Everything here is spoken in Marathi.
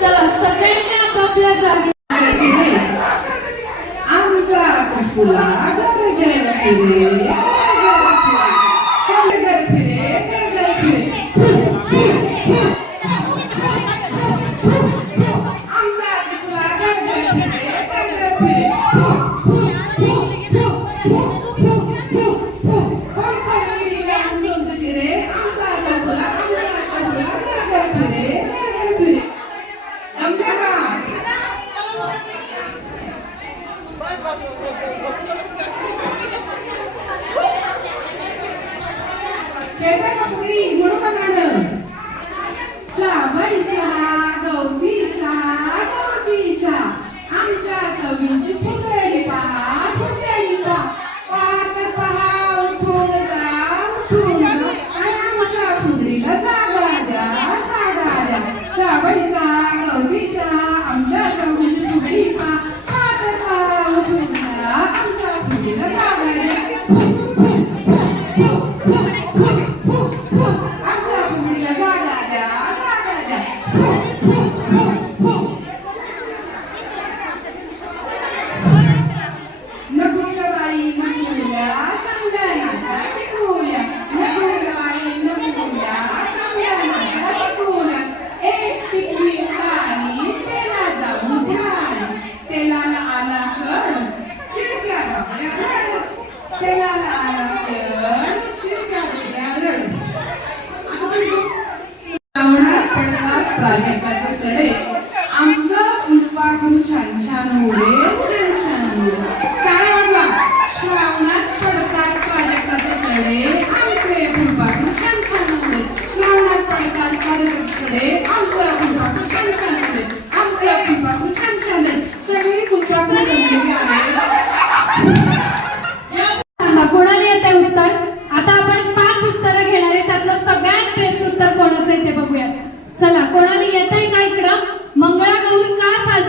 चला सगळ्यांनी आपापल्या जागी आमचा फुला घर फिरे घर Давай, Thank you. प्राजक्ताचे सडे आमचं फुलपाखरू छान छान छान छान उडे काय वाजवा श्रावणात पडतात प्राजक्ताचे सडे आमचे छान छान उडे श्रावणात पडतात प्राजक्ताचे आमचं छान छान उडे आमचं छान छान सगळी फुलपाखरू जमलेली आहे உடம்பு எத்தனை